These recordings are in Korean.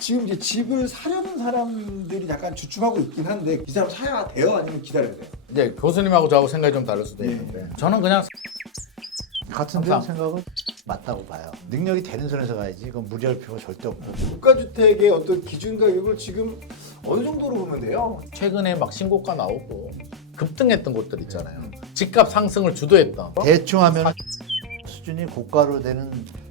지금 이제 집을 사려는 사람들이 약간 주춤하고 있긴 한데 이 사람 사야 돼요? 아니면 기다려야 돼요? 이제 교수님하고 저하고 생각이 좀 다를 수도 있는데 저는 그냥 같은데 항상. 생각은 맞다고 봐요. 능력이 되는 선에서 가야지. 이건 무리할 필요가 절대 없고. 국가주택의 어떤 기준 가격을 지금 어느 정도로 보면 돼요? 최근에 막 신고가 나오고 급등했던 곳들 있잖아요. 집값 상승을 주도했던 대충 하면 수준이 고가로 되는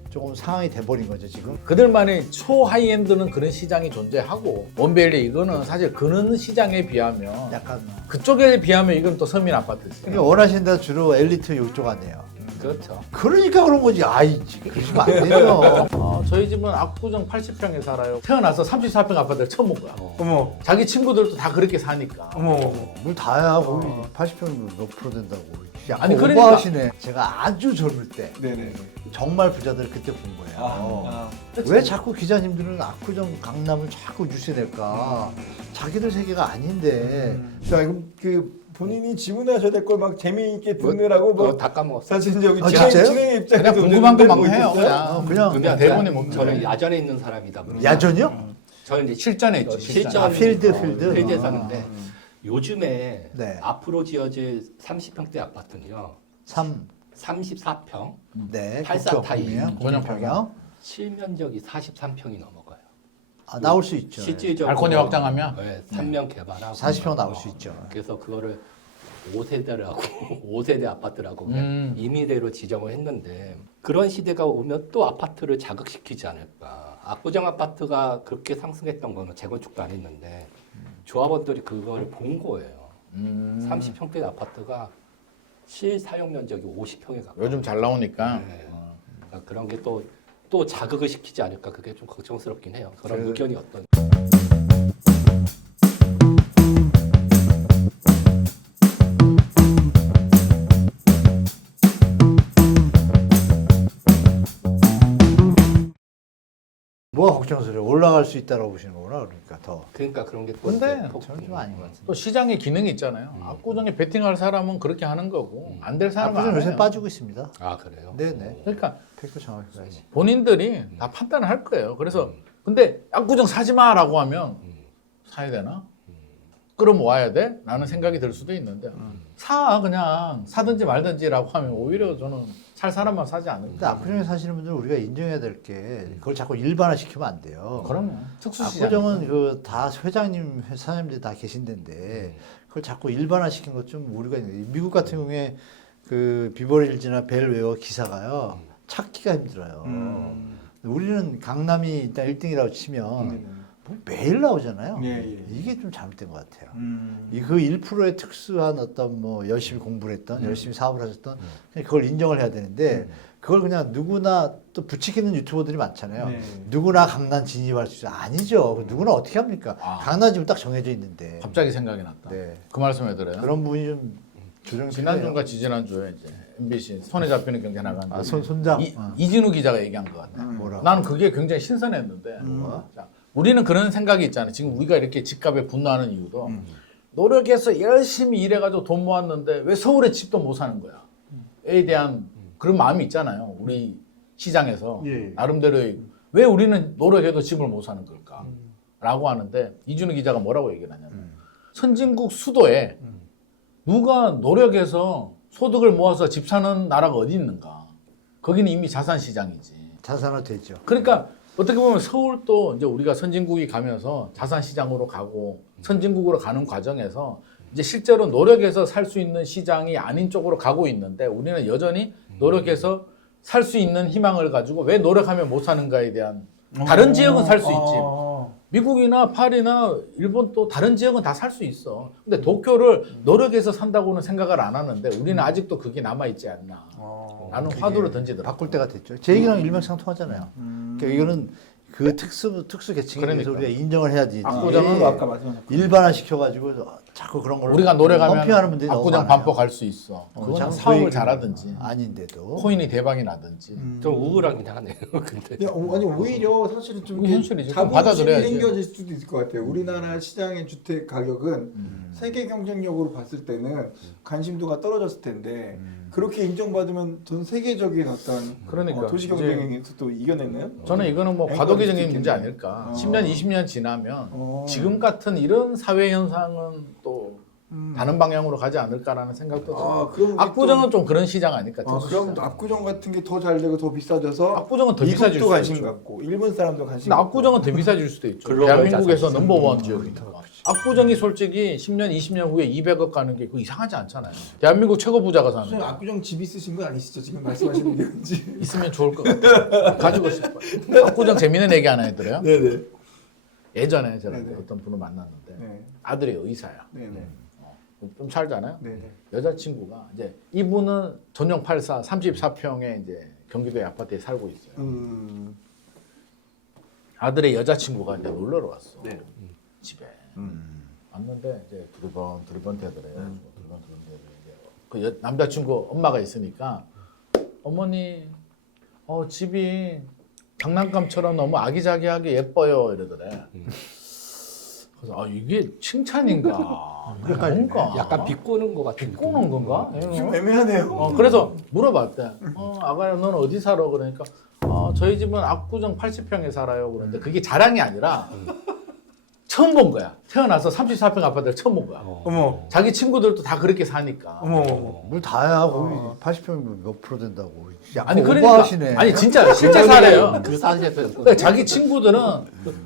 조금 상황이 돼버린 거죠 지금. 그들만의 초 하이엔드는 그런 시장이 존재하고 원벨리 이거는 사실 그런 시장에 비하면 약간 그쪽에 비하면 이건 또 서민 아파트지. 그러니까 원하시는 데 주로 엘리트 요쪽 아니에요. 그렇죠. 그러니까 그런 거지. 아이 그러시면 안 되죠. 어, 저희 집은 압구정 80평에 살아요. 태어나서 34평 아파트를 처음 본 거야. 어머 자기 친구들도 다 그렇게 사니까. 어머 뭘 다야 거기 80평 몇 프로 된다고. 약간 아니, 그러니까- 오버하시네. 제가 아주 젊을 때 네네 정말 부자들을 그때 본 거예요. 아, 왜 자꾸 기자님들은 압구정 강남을 자꾸 유세낼까? 자기들 세계가 아닌데 자 그럼 그 본인이 질문하셔야 될 걸 막 재미있게 듣느라고 뭐 그거 다 까먹었어. 사실 저기 아, 진행? 진행의 입장에서 그냥 궁금한 거막뭐 해요. 그냥. 어, 그냥 그냥 대본이 저는- 뭐- 저는 야전에 있는 사람이다 보니까 야전이요? 저는 이제 실전에 있죠. 어, 실전. 실전 아, 필드, 어, 필드? 필드에 아. 사는데 요즘에 네. 앞으로 지어질 30평대 아파트는요 3 34평 네. 팔사 국경 타입. 공명, 전용 공명. 실면적이 43평이 넘어가요. 아, 나올 수 있죠. 실질적으로 발코니 확장하면? 네, 3명 개발하고 40평 나올 수 있죠. 그래서 그거를 5세대라고 5세대 아파트라고 그냥 음. 임의대로 지정을 했는데 그런 시대가 오면 또 아파트를 자극시키지 않을까. 압구정 아파트가 그렇게 상승했던 거는 재건축도 안 했는데 조합원들이 그걸 본 거예요. 음. 30평대 아파트가 실사용 면적이 50평에 가까워. 요즘 잘 나오니까. 네. 그러니까 그런 게 또 또 자극을 시키지 않을까 그게 좀 걱정스럽긴 해요. 그런 그- 의견이 어떤. 걱정스러워? 올라갈 수 있다라고 보시는 거구나. 그러니까 더. 그러니까 그런 게또 근데 저는 좀 아닌 것 같은데. 또 시장의 기능이 있잖아요. 압구정에 베팅할 사람은 그렇게 하는 거고 안 될 사람은 압구정 안 요새 해요. 빠지고 있습니다. 아 그래요? 네네. 그러니까 팩트 정확히 가야지. 본인들이 다 판단을 할 거예요. 그래서 근데 압구정 사지 마라고 하면 음. 사야 되나? 끌어 모아야 돼? 라는 생각이 들 수도 있는데 사 그냥 사든지 말든지라고 하면 오히려 저는 살 사람만 사지 않을까. 근데 압구정에 사시는 분들 우리가 인정해야 될 게 그걸 자꾸 일반화 시키면 안 돼요. 그럼요. 특수시장. 압구정은 그 다 회장님, 사장님들 다 계신 데인데 그걸 자꾸 일반화 시킨 것 좀 우리가 있는데 미국 같은 경우에 그 비버리힐즈나 벨웨어 기사가요 찾기가 힘들어요. 음. 우리는 강남이 일단 1등이라고 치면 매일 나오잖아요. 예, 예. 이게 좀 잘못된 것 같아요. 음. 이그 1%의 특수한 어떤 뭐 열심히 공부를 했던 열심히 사업을 하셨던 그냥 그걸 인정을 해야 되는데 그걸 그냥 누구나 또 부추기는 유튜버들이 많잖아요. 네. 누구나 강남 진입할 수 있어 아니죠. 누구나 어떻게 합니까? 아. 강남 지금 딱 정해져 있는데. 갑자기 생각이 났다. 네. 그 말씀 해드려요. 그런 부분이 좀 조정이 지난주인가 지지난주에 이제 MBC 손에 잡히는 경제 나간 아, 손 손잡. 이, 어. 이진우 기자가 얘기한 것 같아. 뭐라고? 나는 그게 굉장히 신선했는데 자, 우리는 그런 생각이 있잖아요. 지금 우리가 이렇게 집값에 분노하는 이유도 노력해서 열심히 일해가지고 돈 모았는데 왜 서울에 집도 못 사는 거야? 에 대한 그런 마음이 있잖아요. 우리 시장에서 예. 나름대로의 왜 우리는 노력해도 집을 못 사는 걸까? 라고 하는데 이준우 기자가 뭐라고 얘기를 하냐면 선진국 수도에 누가 노력해서 소득을 모아서 집 사는 나라가 어디 있는가? 거기는 이미 자산 시장이지. 자산화 되죠. 그러니까 어떻게 보면 서울 도 이제 우리가 선진국이 가면서 자산 시장으로 가고 선진국으로 가는 과정에서 이제 실제로 노력해서 살 수 있는 시장이 아닌 쪽으로 가고 있는데 우리는 여전히 노력해서 살 수 있는 희망을 가지고 왜 노력하면 못 사는가에 대한 다른 지역은 살 수 있지. 어. 미국이나 파리나 일본 또 다른 지역은 다 살 수 있어. 근데 도쿄를 노력해서 산다고는 생각을 안 하는데 우리는 아직도 그게 남아 있지 않나. 어. 라는 화두를 던지더라. 바꿀 때가 됐죠. 제 얘기랑 일맥상통하잖아요. 그러니까 이거는 그 특수 특수 계층에 대해서 그러니까. 우리가 인정을 해야지. 압구정은 이게 아까 말씀하셨 일반화 시켜가지고 자꾸 그런 걸 우리가 분들이 너무 압구정 많아요. 반포 갈 수 있어. 어, 사업을 그 얘기- 잘하든지 아닌데도 코인이 대박이 나든지. 좀 우울하긴 하네요. 근데 야, 어, 아니 오히려 사실은 좀 현실이지. 자부심이 받아들여야지. 생겨질 수도 있을 것 같아요. 우리나라 시장의 주택 가격은 세계 경쟁력으로 봤을 때는 관심도가 떨어졌을 텐데 그렇게 인정받으면 전 세계적인 어떤 그러니까 어, 도시 이제 경쟁에서 또 이겨냈나요? 저는 이거는 뭐 앵커 과도기 장기적인 수도 문제. 아닐까. 어. 10년, 20년 지나면 어. 지금 같은 이런 사회 현상은 또 음. 다른 방향으로 가지 않을까라는 생각도 아, 들어요. 그럼 우리 압구정은 좀 그런 시장 아닐까. 아, 특수 그럼 시장. 압구정 같은 게 더 잘 되고 더 비싸져서 압구정은 더 비싸질 미국도 수도 관심 있죠. 갖고 일본 사람도 관심 근데 압구정은 더 비싸질 수도 있죠. 글로벌 대한민국에서 자산 넘버원 지역이니까. 압구정이 솔직히 10년, 20년 후에 200억 가는 게 그거 이상하지 않잖아요. 대한민국 최고 부자가 사는 선생님 거. 압구정 집 있으신 건 아니시죠? 지금 말씀하시는 게 뭔지. 있으면 좋을 것 같아요. 가지고 싶어요. 압구정 재밌는 얘기 하나 해드려요. 네네. 예전에 제가 네네. 어떤 분을 만났는데 네. 아들이 의사야. 네네. 좀 살잖아요. 네네. 여자친구가 이제 이분은 전용 84 34평에 이제 경기도의 아파트에 살고 있어요. 음. 아들의 여자친구가 이제 놀러 왔어. 네. 집에 음. 왔는데 이제 두리번 두리번 대더래. 두리번 두리번 대더래. 그 여- 남자친구 엄마가 있으니까 어머니 어 집이 장난감처럼 너무 아기자기하게 예뻐요 이러더래. 그래서 아 이게 칭찬인가? 뭔가 약간 비꼬는 것 같은 비꼬는 건가? 좀 애매하네요. 어, 그래서 물어봤대. 어, 아가야, 너는 어디 살아? 그러니까, 어, 저희 집은 압구정 80평에 살아요. 그런데 그게 자랑이 아니라 처음 본 거야. 태어나서 34평 아파트를 처음 본 거야. 어머. 자기 친구들도 다 그렇게 사니까. 어머. 어머. 뭘 다야 어. 80평이면 몇 프로 된다고. 약간 아니, 그러니까. 오버하시네. 아니, 진짜, 실제 사례요. 그 사실에서 그러니까 자기 친구들은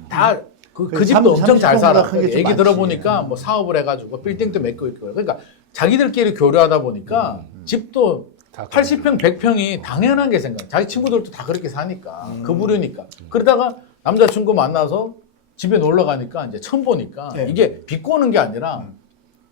다 그, 그그 집도 삼- 엄청 잘 살아. 얘기 많지. 들어보니까 뭐 사업을 해가지고 빌딩도 맺고 있고. 그러니까 자기들끼리 교류하다 보니까 집도 다 80평, 100평이 당연한 게 생각. 자기 친구들도 다 그렇게 사니까. 음. 그 부류니까. 그러다가 남자친구 만나서 집에 놀러 가니까 이제 처음 보니까 네. 이게 비꼬는 게 아니라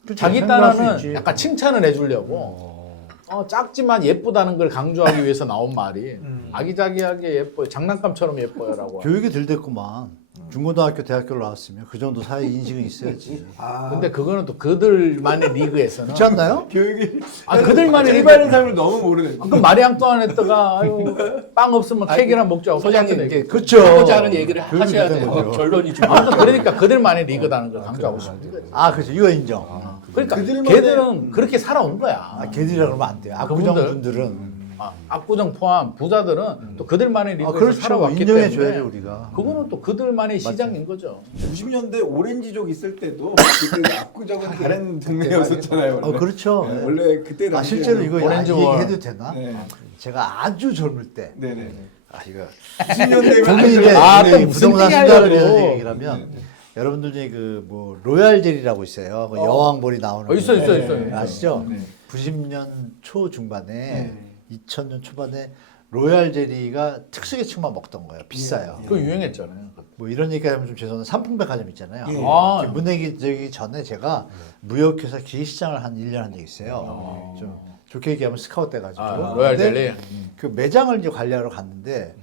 그치, 자기 생각할 수 딴에는 있지. 약간 칭찬을 해주려고 어, 작지만 예쁘다는 걸 강조하기 위해서 나온 말이 음. 아기자기하게 예뻐요. 장난감처럼 예뻐요라고. 교육이 덜 됐구만. 중고등학교, 대학교를 나왔으면 그 정도 사회 인식은 있어야지. 아. 근데 그거는 또 그들만의 리그에서는 그렇지 않나요? 교육이 아 그들만의 리그 일반인 삶을 너무 모르는 거. 그 마리 앙뚜아네트가 아유 빵 없으면 케이크랑 먹자고 소장님 이제. 그렇죠. 하고자 하는 얘기를 교육이 하셔야 되는 돼요. 거죠. 결론이 좀 아무튼 그러니까 그들만의 리그다는 걸 강조하고 싶은 거지. 아, 그렇죠. 이거 인정. 그러니까 그들만의- 걔들은 그렇게 살아온 거야. 아, 걔들이라 그러면 안 돼요. 압구정 그분들? 분들은. 아, 압구정 포함 부자들은 또 그들만의 아, 리그에서 그렇죠. 살아왔기 인정해줘야죠, 때문에 우리가. 그거는 또 그들만의 시장인 거죠. 90년대 오렌지족 있을 때도 그때 압구정은 다른 동네였었잖아요. 원래. 어, 그렇죠. 네, 네. 원래 그때 아, 당시에는 실제로 이거 오렌지 아, 월. 얘기해도 되나? 네. 제가 아주 젊을 때. 네네. 아, 이거. 90년대면 거기 이제 아, 또 무슨 부동산 얘기 하려고. 대해서 얘기를 하면 여러분들 중에 그 뭐 로얄 젤이라고 있어요. 그 어. 여왕벌이 나오는 어, 있어, 거. 있어, 네, 있어. 네. 아시죠? 네. 90년 초 중반에 네. 2000년 초반에 로얄 젤리가 특수계층만 먹던 거예요. 비싸요. 예. 그거 유행했잖아요. 뭐 이런 얘기하면 좀 죄송한데 삼풍백화점 있잖아요. 예. 아. 문내기 저기 전에 제가 무역회사 기시장을 한 1년 한 적이 있어요. 좀 좋게 얘기하면 스카웃 돼가지고. 아, 로얄 근데 젤리. 그 매장을 이제 관리하러 갔는데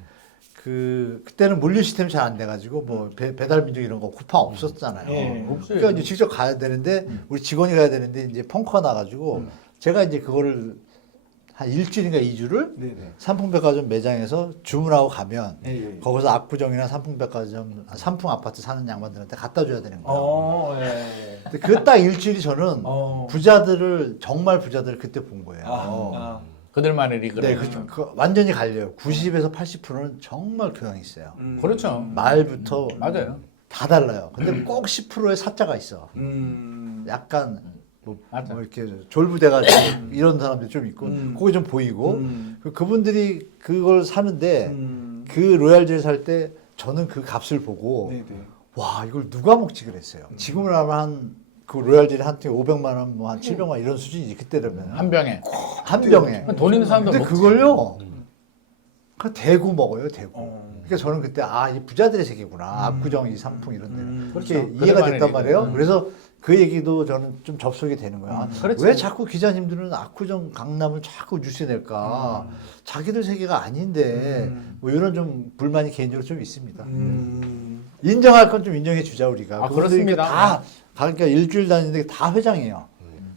그 그때는 물류 시스템이 잘안 돼가지고 뭐 배, 배달 민족 이런 거 쿠팡 없었잖아요. 예. 없어요. 그러니까 이제 직접 가야 되는데 우리 직원이 가야 되는데 이제 펑크가 나가지고 제가 이제 그거를 한 일주일인가 이주를 네네. 삼풍백화점 매장에서 주문하고 가면 예, 예. 거기서 압구정이나 삼풍백화점 삼풍 아파트 사는 양반들한테 갖다 줘야 되는 거예요. 어, 예. 근데 그 딱 일주일이 저는 어. 부자들을 정말 부자들을 그때 본 거예요. 아, 아. 그들만의 리그래. 네, 그렇죠. 그 완전히 갈려요. 90에서 80%는 정말 교양이 있어요. 음. 그렇죠. 말부터 맞아요. 다 달라요. 근데 꼭 10%의 사자가 있어. 음. 약간 뭐, 맞아. 뭐 이렇게 졸부돼가지고 이런 사람들이 좀 있고 음. 그게 좀 보이고 음. 그- 그분들이 그걸 사는데 음. 그 로얄젤 살 때 저는 그 값을 보고 네네. 와 이걸 누가 먹지 그랬어요. 지금은 아마 한 그 로얄젤이 한 통에 500만 원, 뭐 한 700만 원 이런 수준이지 그때라면 한 병에. 한 병에. 돈 있는 사람들 근데 먹지. 그걸요. 그 대구 먹어요 대구. 어. 그러니까 저는 그때 아 이 부자들의 세계구나 압구정 이 삼풍 이런 데는 음. 그렇게 그렇죠. 이해가 그들만의 됐단. 말이에요. 음. 그래서 그 얘기도 저는 좀 접속이 되는 거야. 아, 그렇지. 왜 자꾸 기자님들은 압구정 강남을 자꾸 뉴스에 낼까? 자기들 세계가 아닌데 음. 뭐 이런 좀 불만이 개인적으로 좀 있습니다. 음. 인정할 건 좀 인정해 주자 우리가. 아, 그렇습니다. 다 그러니까 일주일 다니는데 다 회장이에요.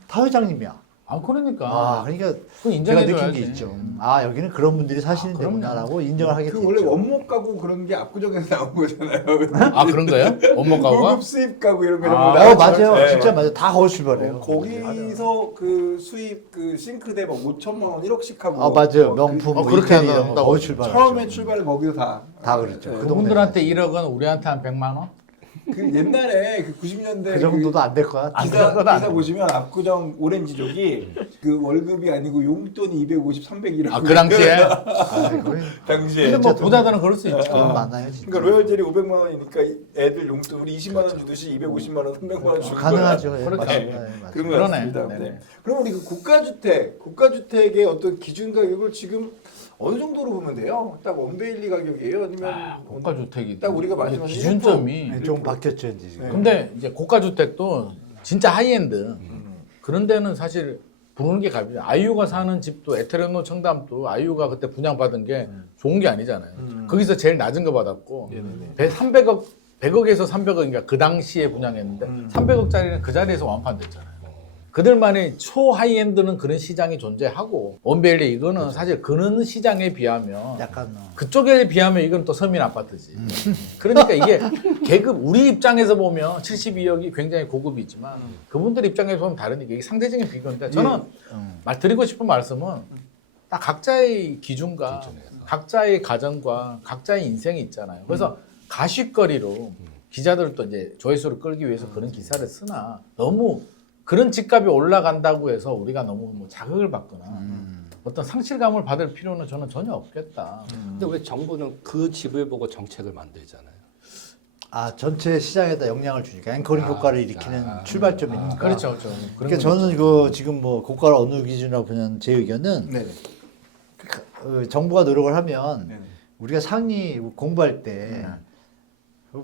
다 회장님이야. 아 그러니까 아, 그러니까 그건 제가 느낀 인정해줘야지. 게 있죠. 아, 여기는 그런 분들이 사시는 아, 그럼요. 데구나라고 인정을 하게 그 됐죠. 원래 원목 가구 그런 게 압구정에서 나온 거잖아요. 아 그런 거예요? 원목 가구가? 고급 수입 가구 이런 거 아, 전부 어, 나왔죠. 맞아요. 네. 진짜 맞아요. 다 거기 출발해요. 어, 거기서 그 수입 그 싱크대 막 5천만 원 1억씩 하고 아, 맞아요. 어, 명품 어, 뭐 그렇게 이태리 이런 거 한다고. 거기 그 출발. 처음에 출발을 거기서 다. 다 그랬죠. 네. 그 그분들한테 1억은 우리한테 한 100만 원? 그 옛날에 그 90년대 그 정도도 안 될 거야. 안 기사, 건 기사 아니고. 보시면 압구정 오렌지족이 그 월급이 아니고 용돈이 250, 300이라고. 아 그 당시에? 아이고, 당시에. 근데 뭐 부자들은 그럴 수 있죠. 그건 많아요, 진짜. 그러니까 로열젤이 500만 원이니까 애들 용돈 우리 20만 원 주듯이 250만 원, 300만 원 주는 가능하죠. 예, 그렇죠. 맞아요. 예, 맞아요. 그런 거 그러네. 같습니다. 네. 그럼 우리 그 국가주택, 국가주택의 어떤 기준 가격을 지금 어느 정도로 보면 돼요? 딱 원베일리 가격이에요? 아니면 고가 주택이 딱 우리가 말씀하신 기준점이 네, 조금 바뀌었죠, 이제 지금. 네. 근데 이제 고가 주택도 진짜 하이엔드 음. 그런 데는 사실 부르는 게 값이죠. 아이유가 사는 집도 에테르노 청담도 아이유가 그때 분양받은 게 좋은 게 아니잖아요. 음. 거기서 제일 낮은 거 받았고 네네네. 300억 100억에서 300억인가 그 당시에 분양했는데 음. 300억짜리는 그 자리에서 완판됐잖아요. 그들만의 초 하이엔드는 그런 시장이 존재하고 원벨리 이거는 그렇죠. 사실 그런 시장에 비하면 약간 어. 그쪽에 비하면 이건 또 서민 아파트지. 그러니까 이게 계급 우리 입장에서 보면 72억이 굉장히 고급이지만 그분들 입장에서 보면 다르니까 이게 상대적인 비교인데 저는 음. 말 드리고 싶은 말씀은 딱 각자의 기준과 기준에서. 각자의 가정과 각자의 인생이 있잖아요. 그래서 가십거리로 기자들도 이제 조회수를 끌기 위해서 그런 기사를 쓰나 너무 그런 집값이 올라간다고 해서 우리가 너무 뭐 자극을 받거나 음. 어떤 상실감을 받을 필요는 저는 전혀 없겠다. 근데 왜 정부는 그 집을 보고 정책을 만들잖아요. 아, 전체 시장에다 영향을 주니까 앵커링 아, 효과를 일으키는 아, 출발점이니까. 그렇죠, 그렇죠. 그런 그러니까 건 저는 그 지금 뭐 고가를 어느 기준으로 보냐는 제 의견은 네네. 어, 정부가 노력을 하면 네네. 우리가 상위 공부할 때 네.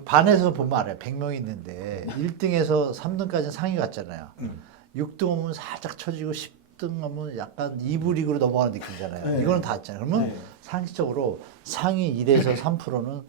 반에서 보면 알아요. 100명이 있는데 1등에서 3등까지는 상위 갔잖아요. 음. 6등 오면 살짝 처지고 10등 하면 약간 2부 리그로 넘어가는 느낌이잖아요. 네. 이거는 다 있잖아요. 그러면 네. 상식적으로 상위 1에서 3%는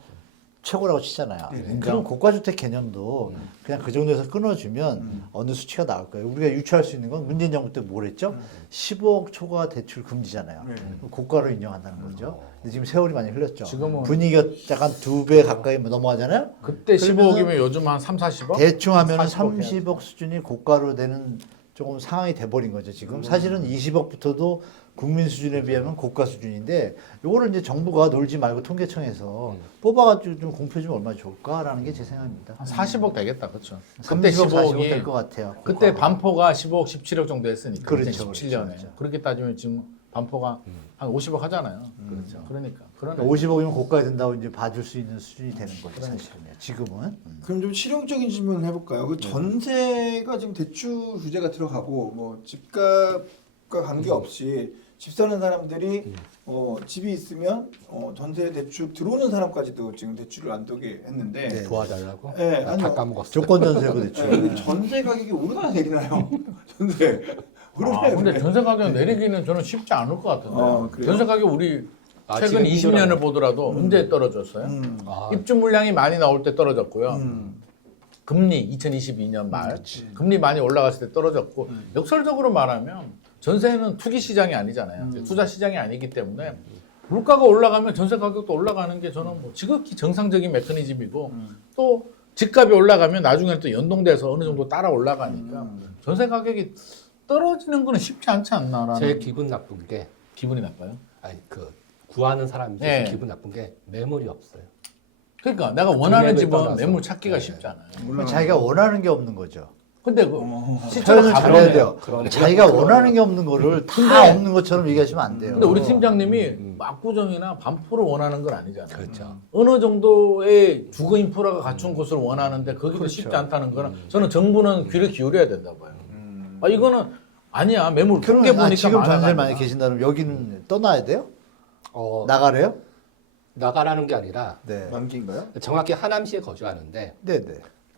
최고라고 치잖아요. 네, 네. 그럼 고가주택 개념도 음. 그냥 그 정도에서 끊어주면 어느 수치가 나올 거예요. 우리가 유추할 수 있는 건 문재인 정부 때 뭘 했죠? 15억 초과 대출 금지잖아요. 네. 고가로 인정한다는 거죠. 근데 지금 세월이 많이 흘렀죠. 지금은- 분위기가 약간 두 배 가까이 넘어가잖아요. 그때 그러면은 15억이면 요즘 한 3, 40억? 대충 하면 40억 해야죠. 30억 수준이 고가로 되는 조금 상황이 돼버린 거죠. 음. 지금 사실은 20억부터도 국민 수준에 비하면 고가 수준인데 요거를 이제 정부가 놀지 말고 통계청에서 음. 뽑아가지고 좀 공표 좀 얼마나 좋을까라는 게 제 생각입니다. 한 40억 되겠다, 그렇죠? 그때 30억, 40억 될 15억이 것 같아요. 그때 고가가. 반포가 15억, 17억 정도 했으니까 그렇죠, 2017년에 그렇죠, 그렇죠. 그렇게 따지면 지금 반포가 한 50억 하잖아요. 그렇죠. 그러니까 그러네. 50억이면 고가가 된다고 이제 봐줄 수 있는 수준이 되는 거죠, 사실은요. 지금은. 음. 그럼 좀 실용적인 질문을 해볼까요? 그 전세가 지금 대출 규제가 들어가고 뭐 집값과 관계없이 집 사는 사람들이 어, 집이 있으면 어, 전세 대출 들어오는 사람까지도 지금 대출을 안 되게 했는데 네. 도와달라고? 네, 나 아니요. 다 까먹었어. 조건 전세고 네, 대출. 근데 전세 가격이 오르나 내리나요? 전세 오르나 아, 근데 전세 가격 내리기는 저는 쉽지 않을 것 같은데. 어, 그래요? 전세 가격 우리 아, 최근 지금 20년을 힘들어요. 보더라도 언제 떨어졌어요? 음. 아, 입주 물량이 많이 나올 때 떨어졌고요. 음. 금리 2022년 말 금리 많이 올라갔을 때 떨어졌고 역설적으로 말하면 전세는 투기 시장이 아니잖아요. 투자 시장이 아니기 때문에 물가가 올라가면 전세 가격도 올라가는 게 저는 뭐 지극히 정상적인 메커니즘이고 또 집값이 올라가면 나중에 또 연동돼서 어느 정도 따라 올라가니까 전세 가격이 떨어지는 거는 쉽지 않지 않나라는 제일 기분 나쁜 게 기분이 나빠요. 아니 그 구하는 사람 입장에서 네. 기분 나쁜 게 매물이 없어요. 그러니까 내가 원하는 금액을 집은. 매물 찾기가 네. 쉽지 않아요. 자기가 원하는 게 없는 거죠. 근데 그 표현을 실제로 잘해야 돼요. 그러네. 자기가 원하는 게 없는 거를 다 근데- 없는 것처럼 얘기하시면 안 돼요. 근데 우리 팀장님이 압구정이나 반포를 원하는 건 아니잖아요. 그렇죠. 어느 정도의 주거 인프라가 갖춘 곳을 원하는데 거기도 쉽지 않다는 거는 저는 정부는 귀를 기울여야 된다고 봐요. 아 이거는 아니야 매물 통계 그러면 아, 보니까 지금 전세를 많아가니까. 많이 계신다면 여기는 떠나야 돼요? 어, 나가래요? 나가라는 게 아니라 네. 만기인가요? 정확히 하남시에 거주하는데 네, 네.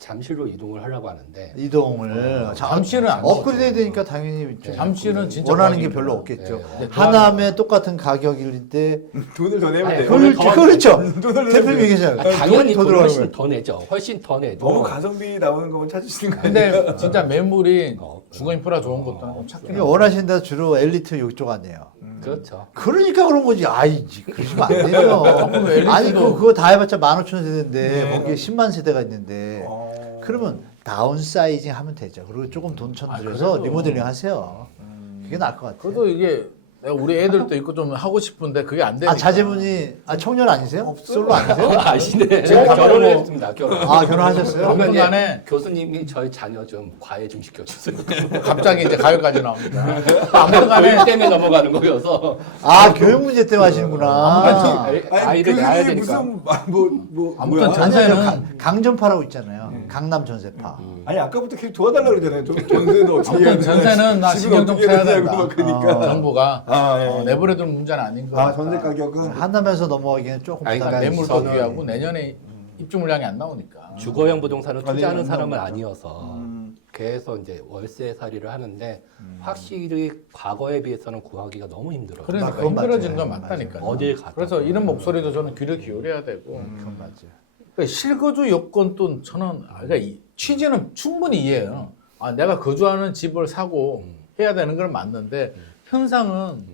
잠실로 이동을 하려고 하는데 이동을 자, 잠실은 안 업그레이드 되니까 당연히 좀 잠실은 진짜 원하는 게. 별로 없겠죠. 네. 하남에 똑같은 가격일 때 돈을 더 내면 아니, 돼요. 돈을 그렇죠. 더- 그렇죠. 돈을 대표님 내면 얘기하잖아요. 돼요. 당연히 더돈 들어가는 훨씬 거예요. 더 내죠. 훨씬 더 내도 너무 가성비 나오는 것만 찾으시는 거예요. 근데 진짜 매물이 어, 주거 인프라 좋은 것도 좀 찾긴 그러니까 원하시는 데 주로 엘리트 이쪽 아니에요. 그렇죠. 그러니까 그런 거지. 아이, 그러시면 안 되죠. 아니, 그, 그거 다 해봤자 15,000 세대인데, 네. 거기에 10만 세대가 있는데, 어. 그러면 다운사이징 하면 되죠. 그리고 조금 돈천 아, 들여서 그래도- 리모델링 하세요. 음. 그게 나을 것 같아요. 그래도 이게 내가 우리 애들도 있고 좀 하고 싶은데 그게 안 되니까. 아, 자제분이, 아, 청년 아니세요? 솔로 아니세요? 아시네. 제가 결혼을 뭐- 했습니다. 결혼. 아, 결혼하셨어요? 그러면 아무튼 간에 교수님이 저희 자녀 좀 과외 좀 시켜주세요. 갑자기 이제 가요까지 나옵니다. 아무튼 간에 때문에 넘어가는 거여서 아, 교육 문제 때문에 하시는구나. 아니, 아이들 낳아야 그게 되니까. 무슨 아, 뭐뭐 아무튼 뭐야? 전- 아니요, 전세는- 강- 강전파라고 있잖아요. 강남 전세파. 아니 아까부터 계속 도와달라 그러잖아요. 돈- 전세도 어떻게 해야 되냐, 전세는 나 집은 신경 좀 어떻게 써야 되냐고 된다. 막 그러니까. 어. 정부가 아, 예, 어, 예. 내버려두는 문제는 아닌 것아 같다. 전세 가격은 한남에서 넘어가기에는 조금 아니, 부담이 그러니까 매물도 귀하고 내년에 입주 물량이 안 나오니까. 주거형 부동산을 투자하는 안 사람은. 아니어서 음. 그래서 이제 월세 살이를 하는데 확실히 과거에 비해서는 구하기가 너무 힘들어요. 그러니까 그건 힘들어지는 건 맞아요. 맞다니까. 어딜 가도. 그래서 이런 목소리도 저는 귀를 기울여야 되고. 그건 맞아요. 그러니까 실거주 요건도 저는 아, 그러니까 이 취지는 충분히 이해해요. 아, 내가 거주하는 집을 사고 해야 되는 건 맞는데 현상은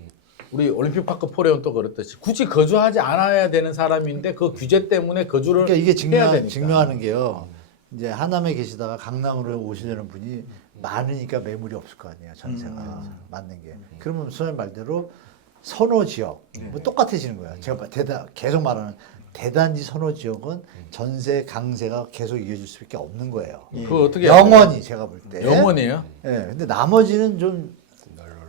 우리 올림픽파크 포레온 또 그렇듯이 굳이 거주하지 않아야 되는 사람인데 그 규제 때문에 거주를 그러니까 이게 해야 증명, 되니까. 증명 하는 게요. 이제 하남에 계시다가 강남으로 오시려는 분이 많으니까 매물이 없을 거 아니에요. 전세가 맞는 게. 그러면 소연 말대로 선호 지역 뭐 똑같아지는 거예요. 제가 대다, 계속 말하는 대단지 선호 지역은 전세 강세가 계속 이어질 수밖에 없는 거예요. 그 어떻게 영원히 제가 볼 때. 영원이에요? 예. 근데 나머지는 좀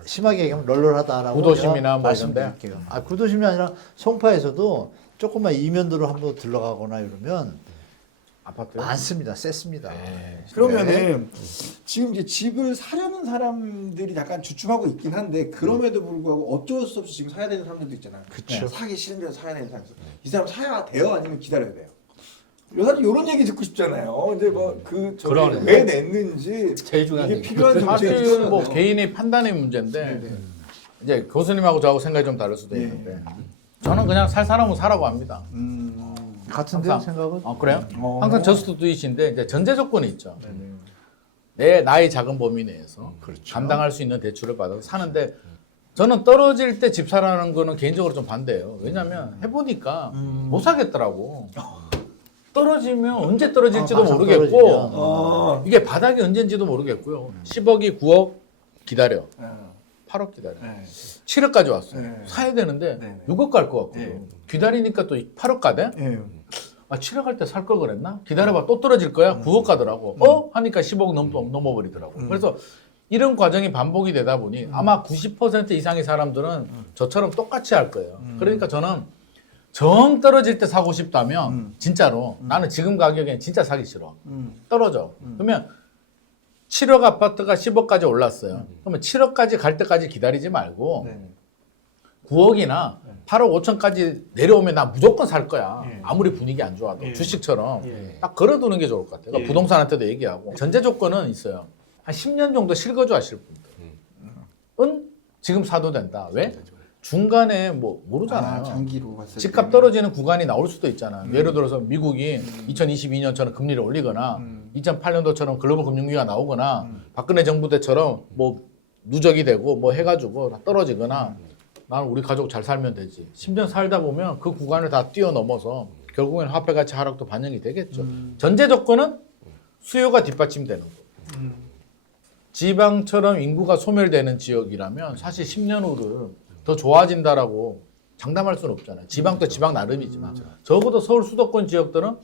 심하게 얘기하면 널널하다라고 구도심이나 제가 뭐 이런 데? 말씀드릴게요. 아 구도심이 아니라 송파에서도 조금만 이면도로 한번 들러가거나 이러면 아파트. 많습니다. 셌습니다. 네. 그러면은 지금 이제 집을 사려는 사람들이 약간 주춤하고 있긴 한데 그럼에도 불구하고 어쩔 수 없이 지금 사야 되는 사람들도 있잖아요. 그쵸. 사기 싫은데도 사야 되는 사람. 이 사람 사야 돼요, 아니면 기다려야 돼요. 사실 이런 얘기 듣고 싶잖아요. 근데 뭐그 그러네. 왜 냈는지 제일 중요한 이게 얘기. 필요한 정책이 사실. 뭐 개인의 판단의 문제인데 네, 네. 이제 교수님하고 저하고 생각이 좀 다를 수도 네. 있는데 저는 그냥 살 사람은 사라고 합니다. 음. 같은데 항상. 생각은? 어 그래요? 어. 항상 저스트 두잇인데 이제 전제 조건이 있죠. 네네. 내 나의 작은 범위 내에서 그렇죠. 감당할 수 있는 대출을 받아서 사는데 저는 떨어질 때 집 사라는 거는 개인적으로 좀 반대예요. 왜냐하면 해보니까 음. 못 사겠더라고. 떨어지면 언제 떨어질지도 어, 막상 모르겠고 떨어지면. 어. 이게 바닥이 언제인지도 모르겠고요. 10억이 9억 기다려. 어. 8억 기다려. 네. 7억까지 왔어. 네. 사야 되는데 네. 6억 갈 것 같고 네. 기다리니까 또 8억 가대? 예. 아 7억 갈 때 살 걸 그랬나? 기다려봐 또 떨어질 거야? 9억 가더라고. 어? 하니까 10억 넘, 넘어버리더라고. 음. 그래서 이런 과정이 반복이 되다 보니 아마 90% 이상의 사람들은 저처럼 똑같이 할 거예요. 그러니까 저는 정 떨어질 때 사고 싶다면 음. 진짜로 나는 지금 가격엔 진짜 사기 싫어. 음. 떨어져. 그러면 7억 아파트가 10억까지 올랐어요. 그러면 7억까지 갈 때까지 기다리지 말고 네. 9억이나 8억 5천까지 내려오면 나 무조건 살 거야. 예. 아무리 분위기 안 좋아도 예. 주식처럼 예. 딱 걸어두는 게 좋을 것 같아요. 그러니까 예. 부동산한테도 얘기하고 전제 조건은 있어요. 한 10년 정도 실거주 하실 분들은 지금 사도 된다. 왜? 중간에 뭐 모르잖아요. 아, 장기로 봤을 때. 집값 떨어지는 구간이 나올 수도 있잖아 요. 예를 들어서 미국이 2022년처럼 금리를 올리거나 음. 2008년도처럼 글로벌 금융위기가 나오거나 음. 박근혜 정부 때처럼 뭐 누적이 되고 뭐 해가지고 떨어지거나 나는 우리 가족 잘 살면 되지. 10년 살다 보면 그 구간을 다 뛰어넘어서 결국엔 화폐 가치 하락도 반영이 되겠죠. 음. 전제 조건은 수요가 뒷받침되는 거. 음. 지방처럼 인구가 소멸되는 지역이라면 사실 10년 후를 더 좋아진다라고 장담할 수는 없잖아요. 지방도 지방 나름이지만 적어도 서울 수도권 지역들은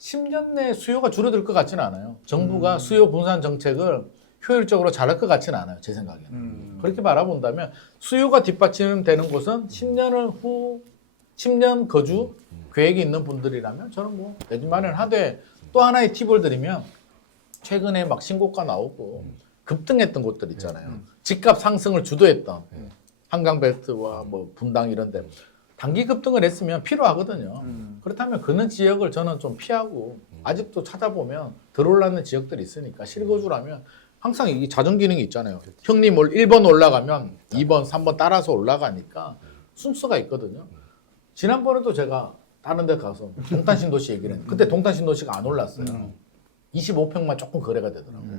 10년 내에 수요가 줄어들 것 같지는 않아요. 정부가 수요 분산 정책을 효율적으로 잘할 것 같지는 않아요. 제 생각에는. 음. 그렇게 바라본다면 수요가 뒷받침되는 곳은 10년을 후 10년 거주 계획이 있는 분들이라면 저는 뭐 내집 마련하되 또 하나의 팁을 드리면 최근에 막 신고가 나오고 급등했던 곳들 있잖아요. 집값 상승을 주도했던 한강벨트와 뭐 분당 이런 데 단기 급등을 했으면 필요하거든요. 음. 그렇다면 그런 지역을 저는 좀 피하고 아직도 찾아보면 덜 올랐는 지역들이 있으니까 실거주라면 항상 이 자정 기능이 있잖아요. 형님 올 1번 올라가면 2번, 3번 따라서 올라가니까 순서가 있거든요. 지난번에도 제가 다른 데 가서 동탄 신도시 얘기를 했는데 그때 동탄 신도시가 안 올랐어요. 25평만 조금 거래가 되더라고요.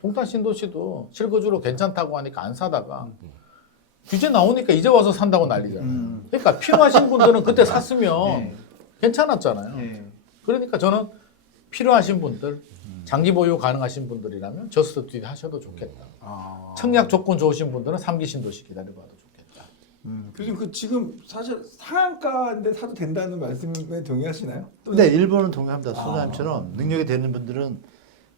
동탄 신도시도 실거주로 괜찮다고 하니까 안 사다가 규제 나오니까 이제 와서 산다고 난리잖아요. 음. 그러니까 필요하신 분들은 그때 샀으면 네. 괜찮았잖아요. 네. 그러니까 저는 필요하신 분들, 장기 보유 가능하신 분들이라면 저스트 뒷 하셔도 좋겠다. 아. 청약 조건 좋으신 분들은 삼기 신도시 기다려봐도 좋겠다. 음. 그리고 그 지금 사실 상한가인데 사도 된다는 말씀에 동의하시나요? 네, 일본은 동의합니다. 아. 소장님처럼 능력이 되는 분들은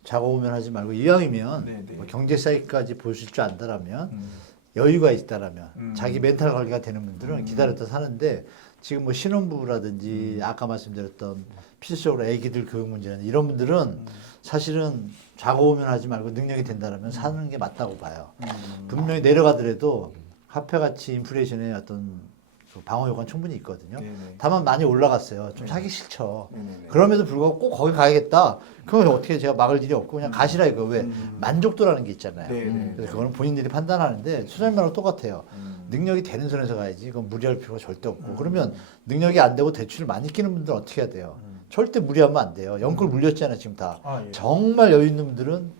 작업 오면 하지 말고 이왕이면 네, 네. 뭐 경제 사이까지 보실 줄 안다라면 음. 여유가 있다라면 음. 자기 멘탈 관리가 되는 분들은 음. 기다렸다 사는데 지금 뭐 신혼부부라든지 아까 말씀드렸던 필수적으로 아기들 교육 문제는 이런 분들은 음. 사실은 작업오면 하지 말고 능력이 된다라면 사는 게 맞다고 봐요. 음. 분명히 내려가더라도 화폐 가치 인플레이션의 어떤 그 방어 효과는 충분히 있거든요. 네네. 다만 많이 올라갔어요. 좀 사기 싫죠. 네네네. 그럼에도 불구하고 꼭 거기 가야겠다. 그러면 어떻게 제가 막을 일이 없고 그냥 가시라 이거 왜 음. 만족도라는 게 있잖아요. 네 네. 그래서 그거는 본인들이 판단하는데 수장님하고 똑같아요. 음. 능력이 되는 선에서 가야지. 이건 무리할 필요가 절대 없고. 그러면 능력이 안 되고 대출을 많이 끼는 분들은 어떻게 해야 돼요? 절대 무리하면 안 돼요. 연끌 물렸잖아요, 지금 다. 아, 예. 정말 여유 있는 분들은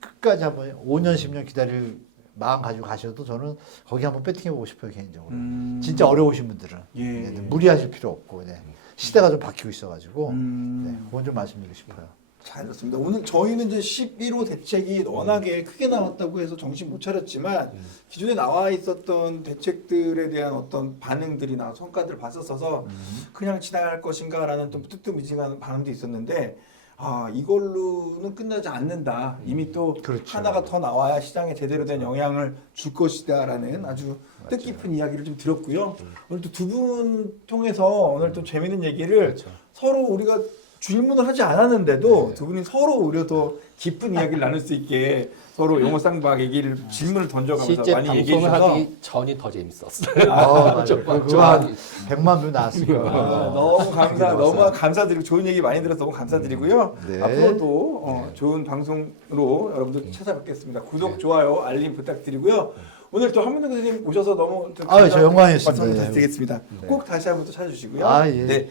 끝까지 한번 5년, 10년 기다릴 마음 가지고 가셔도 저는 거기 한번 배팅해 보고 싶어요, 개인적으로. 음. 진짜 어려우신 분들은. 예. 네, 네, 무리하실 필요 없고. 네. 시대가 좀 바뀌고 있어가지고. 음. 네, 그건 좀 말씀드리고 싶어요. 잘 들었습니다. 오늘 저희는 이제 11호 대책이 워낙에 크게 나왔다고 해서 정신 못 차렸지만 기존에 나와 있었던 대책들에 대한 어떤 반응들이나 성과들을 봤었어서 그냥 지나갈 것인가라는 좀 뜨뜻미지근한 반응도 있었는데 아 이걸로는 끝나지 않는다. 이미 또 그렇죠. 하나가 더 나와야 시장에 제대로 된 영향을 줄 것이다라는 아주 뜻깊은 이야기를 좀 들었고요. 오늘 또 두 분 통해서 오늘 또 재밌는 얘기를 그렇죠. 서로 우리가 질문을 하지 않았는데도 두 분이 서로 오히려 더 깊은 이야기를 나눌 수 있게 서로 용어 쌍박 얘기를 질문을 던져가면서 실제 많이 얘기해 방송을 주셔서 하기 전이 더 재밌었어요. 아, 맞아요. 좀- 그거 좀한 하기- 100만 뷰 나왔으니까. 아, 너무 감사, 너무 감사드리고 좋은 얘기 많이 들어서 너무 감사드리고요. 네. 앞으로도 어, 좋은 방송으로 여러분들 찾아뵙겠습니다. 구독, 좋아요, 알림 부탁드리고요. 오늘 또 한문정 선생님 오셔서 너무 또 아유, 저 영광이었습니다. 말씀 네. 부탁드리겠습니다. 꼭 다시 한번 또 찾아주시고요. 아, 예. 네,